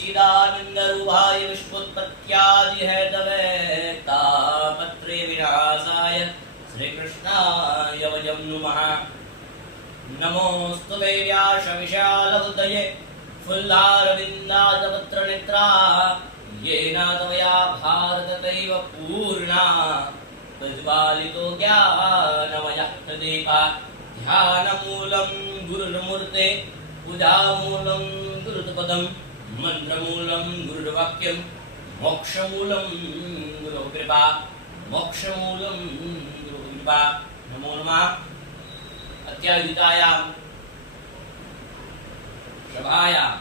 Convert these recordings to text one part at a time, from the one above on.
सच्चिदानंद रूपाय विश्वोत्पत्त्यादि Hathaway तापत्रे विनाशाय श्री कृष्णाय वयं नुमः। नमोस्तुते व्यास विशाल बुद्धये फुल्लारविन्दादपत्र नेत्रा येन त्वया भारतदैव पूर्णा प्रज्वालितो ज्ञानमयः प्रदीपः। ध्यानमूलं गुरुर्मूर्ते पूजामूलं गुरुपदं मंत्रमूलं गुरुर्वाक्यं मोक्षमूलं गुरुकृपा मोक्षमूलं गुरुकृपा। नमो नमः। अत्यायुतायां सभायाम्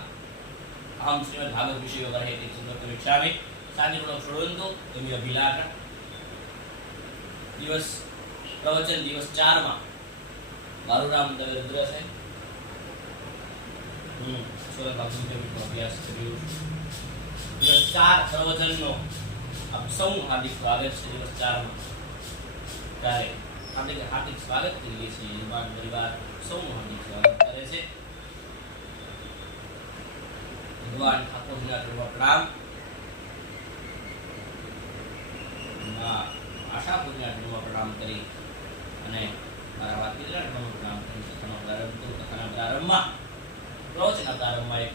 अहं श्रीमद्भागवत विषये चिन्तयिष्यामि। शान्तिपूर्वक शृण्वन्तु। एमि अभिलाषा दिवस प्रवचन दिवस 4 માં મારું નામ દવેન્દ્ર છે। સોલહ ભાગવતનો અભ્યાસ કર્યો। દિવસ 4 પ્રવચનનો આપ સૌ હાર્દિક સ્વાગત છે। દિવસ 4 માં ત્યારે આપણે હાર્દિક સ્વાગત કરીએ છીએ। યુવાન પરિવાર સૌ હાર્દિક સ્વાગત કરે છે। ભગવાન ઠાકોરના પ્રણામ। આશા પૂર્ણિયા પ્રણામ કરી અને મારા વાત વિતરણ પ્રણામ કરી કથાનો પ્રારંભ તો કથાના પ્રારંભમાં પ્રવચનના પ્રારંભમાં એક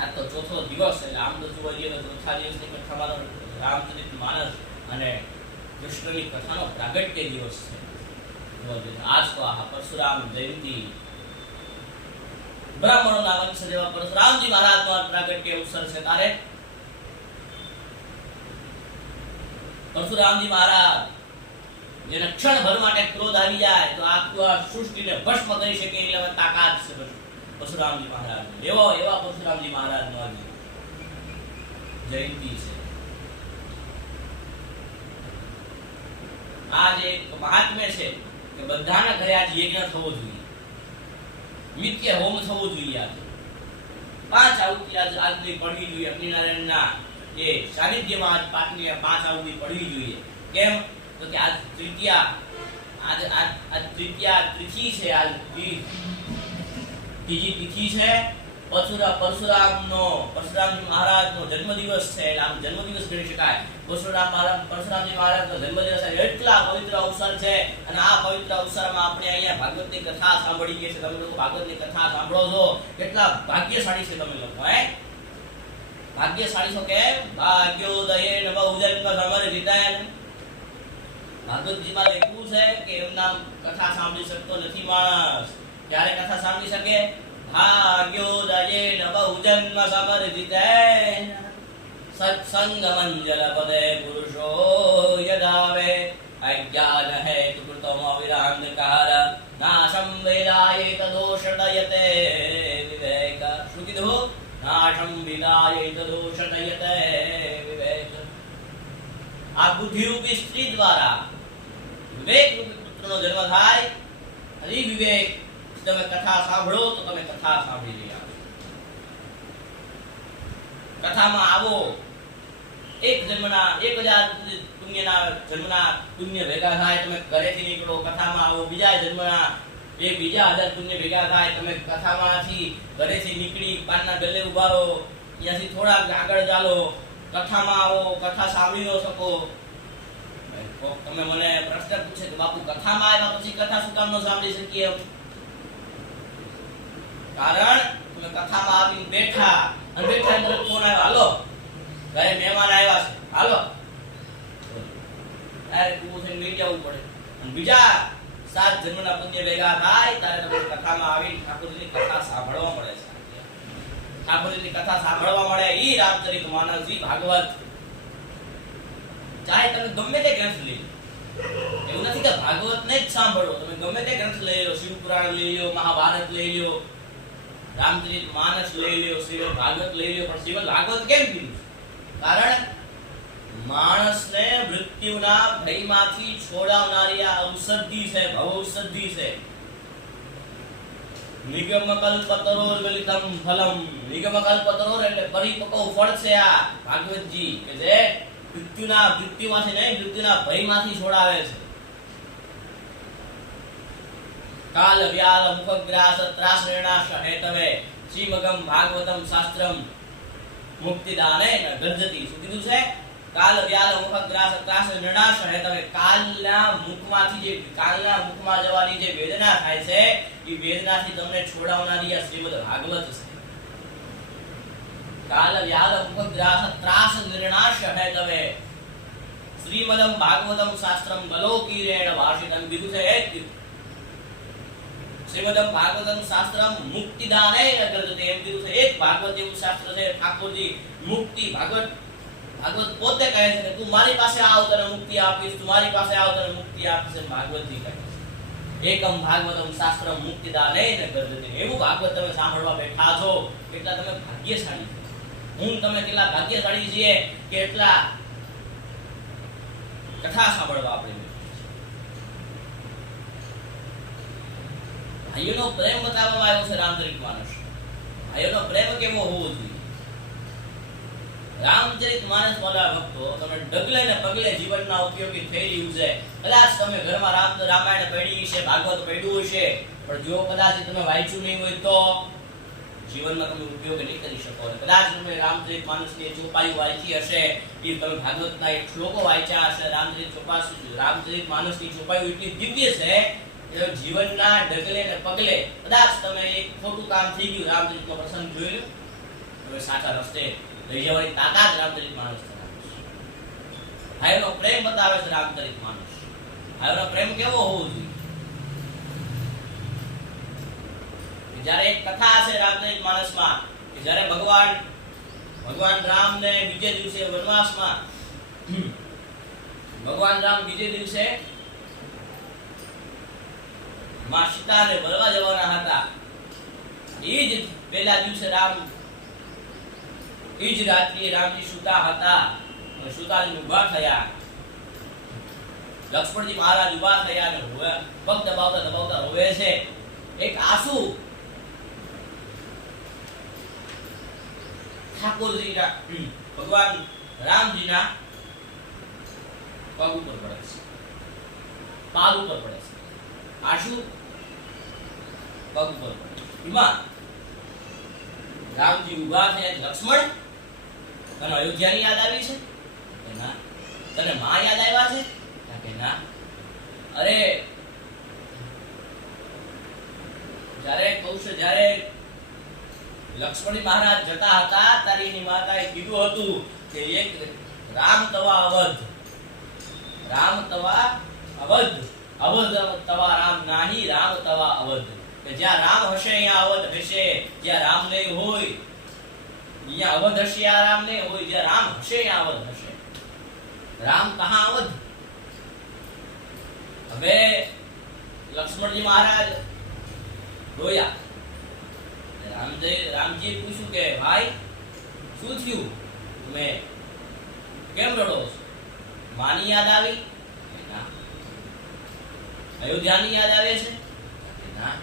આ તો ચોથો દિવસ એટલે આમ તો જોવા જઈએ તો ચોથા દિવસની કથામાં રામચરિત માનસ અને કૃષ્ણની કથાનો પ્રાગટ્ય દિવસ છે। આજ તો આ પરશુરામ જયંતિ બ્રાહ્મણોના વંશદેવ પરશુરામજી મહારાજનો પ્રાગટ્ય અવસર છે। તારે પરશુરામજી મહારાજ જેને ક્ષણભર માટે ક્રોધ આવી જાય તો આખું સૃષ્ટિને ભસ્મ કરી શકે એવી તાકાત છે પરશુરામજી મહારાજ। એવા પરશુરામજી મહારાજનો આજે જયંતિ છે। આ જે મહાત્મ્ય છે કે બધાના ઘરે આજ યજ્ઞ થવો જોઈએ, નિત્ય હોમ થવો જોઈએ। આજે 5 આહુતિ આજની પડવી જોઈએ। અગ્નિનારાયણના એ સાનિધ્યમાં આજ 5 આહુતિ પડવી જોઈએ। કેમ તો કે આજ તૃતીયા તિથિ છે। આજ ત્રીજી તિથિ છે। પરશુરામજી મહારાજનો જન્મદિવસ છે। આમ જન્મદિવસ ગણી શકાય। પરશુરામજી મહારાજનો જન્મદિવસ એટલા પવિત્ર અવસર છે અને આ પવિત્ર અવસરમાં આપણે અહીંયા ભાગવતની કથા સાંભળીએ છીએ। તમે લોકો ભાગવતની કથા સાંભળો છો, કેટલા ભાગ્યશાળી છે તમે લોકો। ભાગ્યશાળી છો કે ભાગ્યોદયેન બહુજન્મ સમર્પિતેન। ભાગવતજીમાં લખ્યું છે કે એમના કથા સાંભળી શકતો નથી માણસ। ત્યારે કથા સાંભળી શકે ભાગ્યોદયેન બહુજન્મ સમર્પિતેન। સત્સંગ મંજલ પદે પુરુષો યદાવે અજ્ઞાન હેતુ કૃતમ અવિરાંધકાર નાશમ વેદાયેત દોષદયતે વિવેક। શું કીધું? નાશમ વિદાયેત દોષદયતે વિવેક। આ બુદ્ધિરૂપી સ્ત્રી દ્વારા વિવેક રૂપી પુત્રનો જન્મ થાય। અને વિવેક તમે કથા સાંભળો તો તમે કથા સાંભળી રહ્યા છો। કથામાં આવો 1000 પુણ્યના જન્મના પુણ્ય ભેગા થાય। તમે ઘરેથી નીકળો કથામાં આવો। બીજા જન્મના બીજા 1000 પુણ્ય ભેગા થાય। તમે કથામાંથી ઘરેથી નીકળી પાનના ગલ્લે ઉભા રહો, ત્યાંથી થોડા આગળ ચાલો, કથામાં આવો, કથા સાંભળી ન શકો। તમે મને પ્રશ્ન પૂછે કે બાપુ કથામાં આવ્યા પછી કથા શું કામ ન સાંભળી શકીએ? કારણ તમે કથામાં આવીને બેઠા અને બેઠા અંદર કોણ આવ્યો? હાલો, ઘરે મહેમાન આવ્યા છે, હાલો, ત્યારે ઊભું થઈને બેસી જવું પડે। અને બીજા 7 જન્મના પુણ્ય ભેગા થાય ત્યારે તમે કથામાં આવીને ઠાકોરજીની કથા સાંભળવા મળે છે। ઠાકોરજીની કથા સાંભળવા મળે ઈ રામચરિત માનસ, ઈ ભાગવત। ચાહે તમે ગમે તે ગ્રંથ લઈ લો, એવું નથી કે ભાગવત ને જ સાંભળો। તમે ગમે તે ગ્રંથ લઈ લો, શિવપુરાણ લઈ લો, મહાભારત લઈ લો, રામચરિત માનસ લઈ લો, શ્રીમદ ભાગવત લઈ લો। પણ શ્રીમદ ભાગવત કેમ કીધું? કારણ માણસને મૃત્યુના ભયમાંથી છોડાવનારી આ ઔષધિ છે, ભવ ઔષધિ છે। નિગમ કલ્પતરોર ગલિતમ ફલમ। નિગમ કલ્પતરોર એટલે પરિપક્વ ફળ છે આ ભાગવતજી, કે જે મૃત્યુમાંથી નહીં, મૃત્યુના ભયમાંથી છોડાવે છે। કાલ વ્યાલ મુખગ્રાસ ત્રાસરેણા હેતવે। શ્રીમગમ ભાગવતમ શાસ્ત્રમ મુક્તિદાનેન ગર્જતી. શું કીધું છે? કાલ વ્યાલ મુખગ્રાસ ત્રાસ નિર્ણાશ હે. તમે કાલના મુખમાં જવાની જે વેદના થાય છે એ વેદનાથી તમને છોડાવનારી આ શ્રીમદ ભાગવત છે. કાલ વ્યાલ મુખગ્રાસ ત્રાસ નિર્ણાશ હે. તમે શ્રીમદમ ભાગવતમ શાસ્ત્રમ બલોકીરેણ ભાષિતમ કીધું છે. શ્રીમદમ ભાગવતમ શાસ્ત્રમ મુક્તિદાનેન ગર્જતે એમ કીધું છે. એક ભાગવત એવું શાસ્ત્ર છે ઠાકોરજી મુક્તિ ભાગવત પોતે કહે છે કે તું મારી પાસે આવ તને મુક્તિ આપીશ, તું મારી પાસે આવ તને મુક્તિ આપીશ. ભાગવતજી કહે છે એકમ ભાગવતમ શાસ્ત્રમ મુક્તિદાનેન ગર્જતે. એવું ભાગવત તમે સાંભળવા બેઠા છો કેટલા તમે ભાગ્યશાળી છો. હું તમે કેટલા ભાગ્યશાળી છીએ કે એટલા કથા સાંભળવા આપણે. ભાઈઓનો પ્રેમ બતાવવામાં આવ્યો છે રામચરિત માનસ. ભાઈઓનો પ્રેમ કેવો હોવો જોઈએ? રામચરિત માનસ વાળા ભક્તો તમે ડગલે ને પગલે જીવનના ઉપયોગી થઈ રહ્યું છે. કદાચ તમે ઘરમાં રામાયણ પઢી છે, ભાગવત પડ્યું હશે, પણ જો કદાચ તમે વાંચ્યું નહીં હોય તો જીવનમાં તમે ઉપયોગ નહીં કરી શકો. કદાચ તમે રામચરિત માનસની ચોપાઈ વાંચી હશે, એ તમે ભાગવતના એક શ્લોકો વાંચ્યા હશે, રામચરિત માનસની ચોપાઈ એટલી દિવ્ય છે એ જીવનના ડગલે ને પગલે કદાચ તમે એક ખોટું કામ થઈ ગયું, રામચરિતનો પ્રસંગ જોઈ લો, તમે સાચા રસ્તે લઈ જવાની તાકાત રામચરિત માનસ ધરાવે છે. ભાઈનો પ્રેમ બતાવે છે રામચરિત માનસ. ભાઈનો પ્રેમ કેવો હોવો જોઈએ? જ્યારે એક કથા છે રામચરિત માનસમાં કે જ્યારે ભગવાન રામ ને બીજે દિવસે વનવાસમાં ભગવાન રામ બીજે દિવસે માં સીતાને મળવા જવાના હતા. એ જ પહેલા દિવસે એ જ રાત્રિએ રામજી સૂતા હતા. સૂતાજી ઊભા થયા. લક્ષ્મણજી મહારાજ ઊભા થયા અને પગ દબાવતા રોવે છે. એક આંસુ ઠાકોરજીના ભગવાન રામજીના પગ ઉપર પડે છે, પાદ ઉપર પડે છે. આંસુ પગ ઉપર પડે. એમાં રામજી ઊભા થયા. લક્ષ્મણ તને અયોધ્યાની યાદ આવી છે કે ના? તને માં યાદ આવ્યા છે કે ના? અરે જ્યારે લક્ષ્મણજી મહારાજ જતા હતા ત્યારે એની માતાએ કીધું હતું કે એક રામ તવા અવધ તવા રામ નાહી, રામ તવા અવધ. કે જ્યાં રામ હશે અહીંયા અવધ હશે, જ્યાં રામ નહીં હોય અહીંયા અવધ હશે, આ રામ નહીં હોય, જ્યાં રામ હશે અહીંયા અવધ હશે. રામ કહા અવધ. હવે લક્ષ્મણજી મહારાજ રોયા. રામજીએ પૂછ્યું કે ભાઈ શું થયું, તમે કેમ રડો છો? માની યાદ આવી? ના. અયોધ્યાની યાદ આવે છે? ના.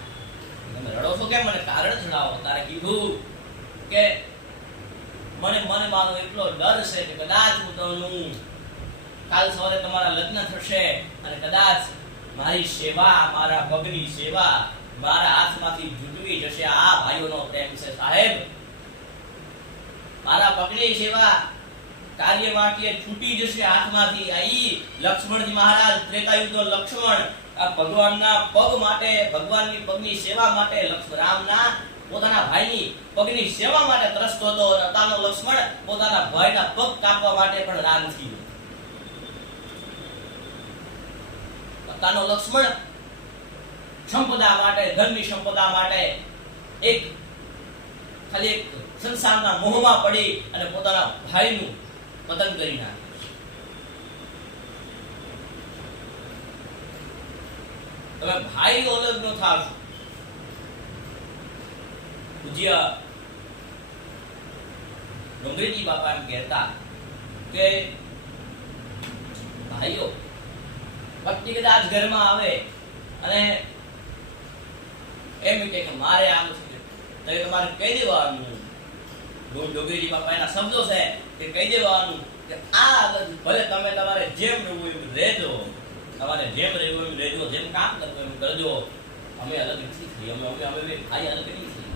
તમે રડો છો કેમ? મને કારણ જણાવો. તારે કીધું કે મને માનો એટલો ડર છે કે કદાચ હું કાલ સવારે તમારા લગ્ન થશે અને કદાચ મારી સેવા, મારા પગની સેવા મારા હાથમાંથી જુટવી જશે. આ ભાઈઓનો પ્રેમ છે સાહેબ. મારા પગની સેવા કાર્ય માટે છૂટી જશે હાથમાંથી. આ લક્ષ્મણજી મહારાજ ત્રેતાયુગનો લક્ષ્મણ આ ભગવાનના પગ માટે, ભગવાનની પગની સેવા માટે, રામના પોતાના ભાઈની પગની સેવા માટે ત્રસ્તો હતો. અતાનો લક્ષ્મણ પોતાના ભાઈના પગ કાપવા માટે પણ રાજી થયો. અતાનો લક્ષ્મણ સંપદા માટે, ધનની સંપદા માટે ખાલી એક સંસારના મોહમાં પડી અને પોતાના ભાઈનું પતન કરી નાખ્યું. તમે ભાઈ અલગ નો થાશો. પૂજ્ય ડુંગરીજી બાપા એમ કહેતા કે ભાઈઓ પત્ની કદાચ ઘરમાં આવે અને એમ કે મારે આમ તો તમારે કહી દેવાનું. ડોગરીજી બાપા એના શબ્દો છે કે કહી દેવાનું કે આ ભલે તમે તમારે જેમ રહેવું એમ રહેજો, તમારે જેમ રહેવું એમ રહેજો, જેમ કામ કરવું એમ કરજો. અમે અલગ નથી થઈ, અમે ભાઈ અલગ નહીં થઈ.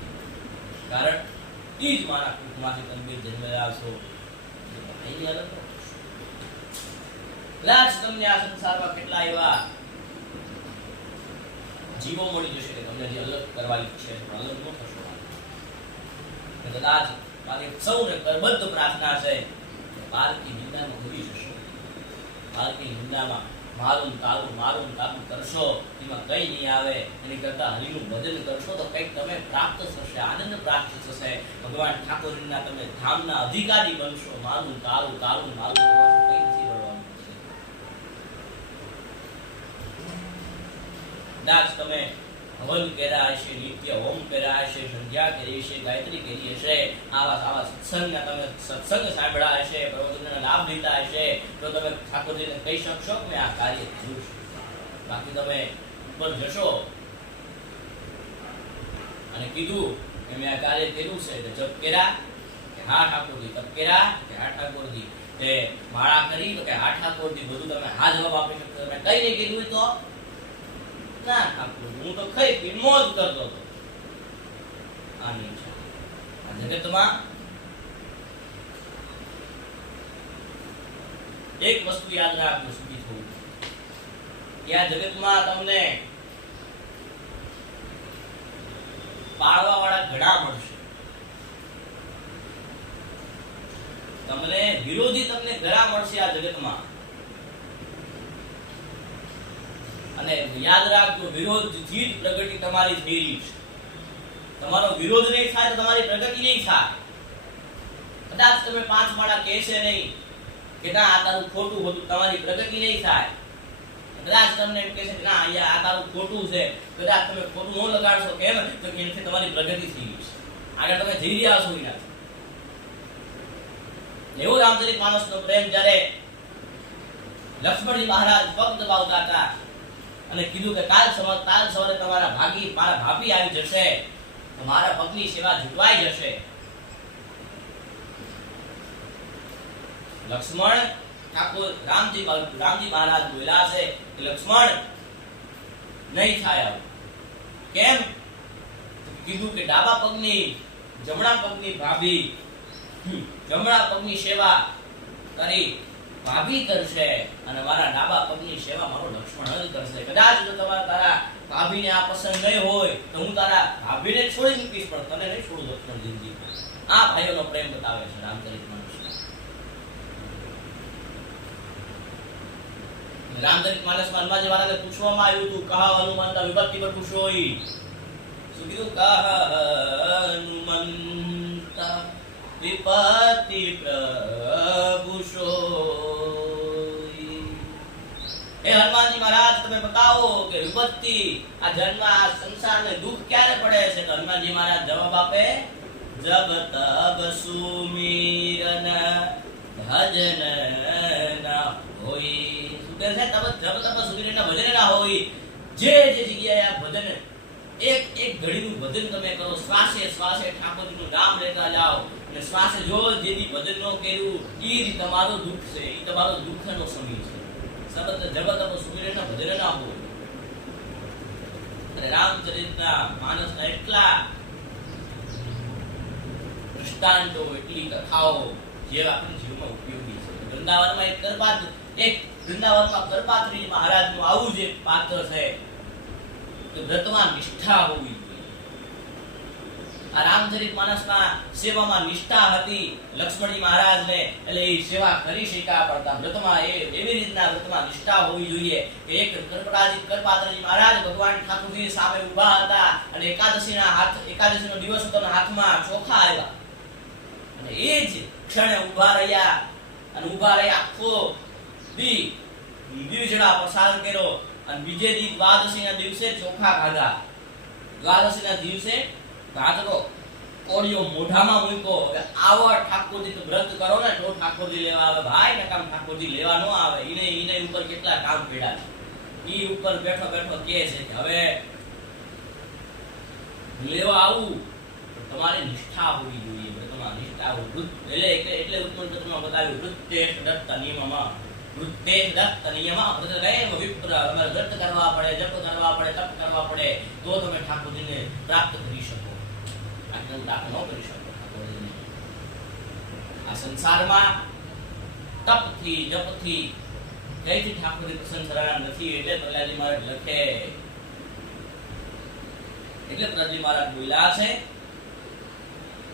કારણ ઈ જ મારા કુટુંબમાંથી તમે જન્મેલા છો. એની અલગ કદાચ તમને આ સંસારમાં કેટલા એવા જીવો મળી જશે કે તમને જે અલગ કરવાની ઈચ્છા છે પણ અલગ ન થશો. કદાચ મારી સૌને કરબદ્ધ પ્રાર્થના છે કે બાળકી નિંદામાં ભૂલી જશો. બાળકી નિંદામાં મારું તારું કરશો એમાં કઈ નહીં આવે. એની કરતા હરિનું ભજન કરશો તો કંઈક તમે પ્રાપ્ત થશે, આનંદ પ્રાપ્ત થશે. ભગવાન ઠાકોરજીના તમે ધામના અધિકારી બનશો. મારું તારું કરવાથી કઈ નથી મળવાનું. કદાચ તમે હવન કર્યા હશે, નિત્ય હોમ કર્યા હશે, સંધ્યા કરી હશે, ગાયત્રી કરી હશે, આવા સત્સંગના તમે સત્સંગ સાંભળ્યા હશે, પ્રવચનના લાભ લીધા હશે, તો તમે ઠાકોરજીને કહી શકશો કે મેં આ કાર્ય કર્યું છે. બાકી તમે ઉપર જશો અને કીધું કે મેં આ કાર્ય કર્યું છે, જપ કર્યા કે હા ઠાકોરજી, તપ કર્યા કે હા ઠાકોરજી, તે માળા કરી તો કે હા ઠાકોરજી, બધું તમે હા જવાબ આપી શકશો. તમે કઈ નહીં કીધું તો ના ઠાકોર, હું તો ખાઈ પી મોજ કરતો હતો. આની છે આ જગતમાં એક વસ્તુ યાદ રાખજો, સુખી થવું. આ જગતમાં તમને પાળવા વાળા ઘણા મળશે, તમને વિરોધી તમને ઘણા મળશે આ જગતમાં. અને યાદ રાખજો, વિરોધથી જ પ્રગતિ તમારી થઈ રહી છે. તમારો વિરોધ નહીં થાય તો તમારી પ્રગતિ નહીં થાય. કદાચ તમે 5 માળા કહેશે નહીં કે ના આ તારું ખોટું હતું, તમારી પ્રગતિ નહીં થાય. કદાચ તમને એમ કહેશે કે ના અહીંયા આ તારું ખોટું છે, કદાચ તમે ખોટું ન લગાડશો, કેમ તો એનાથી તમારી પ્રગતિ થઈ રહી છે, આગળ તમે જઈ રહ્યા છો. એનાથી એવો રામચરિત માનસનો પ્રેમ જ્યારે લક્ષ્મણજી મહારાજ પગ દબાવતા હતા અને કીધું કે કાલ સવારે તમારા મારા ભાભી આવી જશે તો મારા પગની સેવા જુટવાઈ જશે. લક્ષ્મણ ઠાકોર રામજી મહારાજ બોલ્યા છે કે લક્ષ્મણ નહીં થાય આવું. કેમ? કીધું કે ડાબા પગની જમણા પગની ભાભી જમણા પગની સેવા કરી ભાભી કરશે અને મારા ડાબા પગની સેવા મારો લક્ષ્મણ જ કરશે. કદાચ જો તારા ભાભીને આ પસંદ નહીં હોય તો હું તારા ભાભીને છોડી મૂકીશ, પણ તને નહીં છોડું લક્ષ્મણ જિંદગી. આ ભાઈઓનો પ્રેમ બતાવે છે રામચરિત માનસ. રામચરિત માનસમાં હનુમાનજી મહારાજને પૂછવામાં આવ્યું હતું કહા હનુમંતા વિભક્તિ પર પૂછોઈ. શું કીધું? કહા હનુમંતા વિપત્તિ પ્રભુષોઈ. હે હનુમાનજી મહારાજ, તમે બતાવો કે વિપત્તિ આ જન્મ આ સંસારને દુઃખ ક્યારે પડે છે? તો હનુમાનજી મહારાજ જવાબ આપે, જબ તબ સુમિરન ભજન ના હોય. શું કહે છે? જબ તબ સુમિરન ના ભજન ના હોય. જે જગ્યાએ આ ભજન એક ઘડીનું ભજન તમે કરો, શ્વાસે શ્વાસે ઠાકોરજીનું નામ લેતા જાઓ અને શ્વાસે જો જેથી ભજન નો કર્યું ઈ તમારો દુઃખ છે, ઈ તમારો દુઃખનો સમય છે. સબત જગત સુમિરનના ભજન ના હોય. અને રામચરિતના માનસના એટલા દૃષ્ટાંતો, એટલી કથાઓ જે આપણા જીવનમાં ઉપયોગી છે. વૃંદાવનમાં વૃંદાવનમાં કરપાત્રી મહારાજનું આવું જે પાત્ર છે કે વ્રતમાં નિષ્ઠા હોવી જોઈએ. આ રામચરિત માનસમાં સેવામાં નિષ્ઠા હતી લક્ષ્મણજી મહારાજને, એટલે એ સેવા કરી શક્યા પડતા. વ્રતમાં એવી રીતના વ્રતમાં નિષ્ઠા હોવી જોઈએ કે એક કરપાત્રજી મહારાજ ભગવાન ઠાકોરજી સામે ઊભા હતા અને એકાદશીનો દિવસ હતો, હાથમાં ચોખા આવ્યા અને એ જ ક્ષણે ઊભા રહ્યા આખો દિવજડા પ્રસાદ કર્યો અને બીજે દી દ્વાદશીના દિવસે ચોખા ખાધા. દ્વાદશીના દિવસે ભાતનો કોળિયો મોઢામાં મૂક્યો. હવે આવો ઠાકોરજી તો વ્રત કરો ને તો ઠાકોરજી લેવા આવે. ભાઈ ને કામ ઠાકોરજી લેવા ન આવે. ઈને ઉપર કેટલા કામ પડ્યા છે. ઈ ઉપર બેઠો કહે છે કે હવે લેવા આવું તમારી નિષ્ઠા હોવી જોઈએ. વ્રતમાં નિષ્ઠા એટલે ઉત્તમ તત્વમાં બતાવ્યું વૃત્તેશ દત્ત નિયમમાં વ્રત કરવા પડે, જપ કરવા પડે, તપ કરવા પડે, તો તમે ઠાકોરજીને પ્રાપ્ત કરી શકો. તમે દાખલ ન કરી શકો ઠાકોરજીને. આ સંસારમાં તપથી જપથી કઈથી ઠાકોરજી પ્રસન્ન થવાના નથી. એટલે પ્રહલાદજી મહારાજ લખે, એટલે પ્રહલાદજી મહારાજ બોલ્યા છે.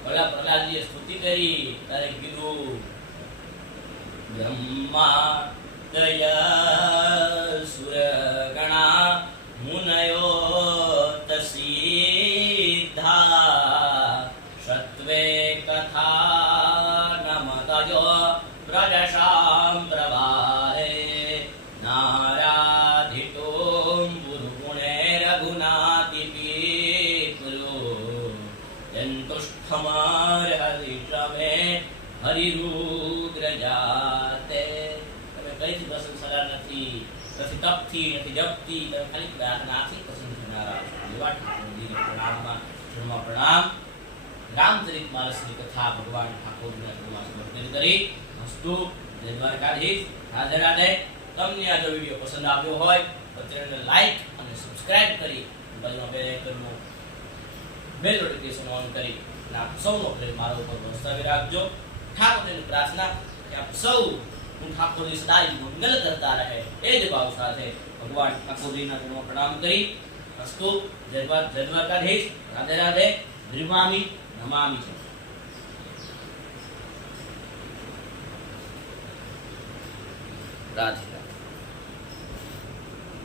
પેલા પ્રહલાદજીએ સ્તુતિ કરી ત્યારે કીધું બ્રહ્મા દયા સુરગણા મુનયો તસીધા સત્વે કથા નમતજો વ્રજશામ પ્રવાહે નારાધિતોમ ગુરુગુણે રઘુનાતિ પીપરો જંતુષ્ઠમાર હરિશ્રમે હરિરુદ્ર જાતે. તમે કઈથી પ્રસન્ન થનાર નથી, નથી તપથી, નથી જપથી, તમે ખાલી પ્રાર્થનાથી પ્રસન્ન થનારા છો. એવા ઠાકોરજીને પ્રણામમાં પ્રણામ. રામચરિત માનસની કથા ભગવાન ઠાકોરના ચરણમાં સમર્પિત કરી હસ્તુ જય દ્વારકાધીશ. રાધે રાધે. તમને આ જો વિડીયો પસંદ આવ્યો હોય તો ચેનલને લાઈક અને સબસ્ક્રાઇબ કરી બાજુમાં બેલ આઇકનનો બેલ નોટિફિકેશન ઓન કરી અને આપ સૌનો પ્રેમ મારો ઉપર વરસાવી રાખજો. ઠાકોરજીની પ્રાર્થના કે આપ સૌ હું ઠાકોરજી સદાય મંગલ કરતા રહે એ જ ભાવ સાથે ભગવાન ઠાકોરજીના ચરણમાં પ્રણામ કરી હસ્તુ જય દ્વારકાધીશ. રાધે રાધે. ધ્રુમામી નમામી છે. રાધે રાધે.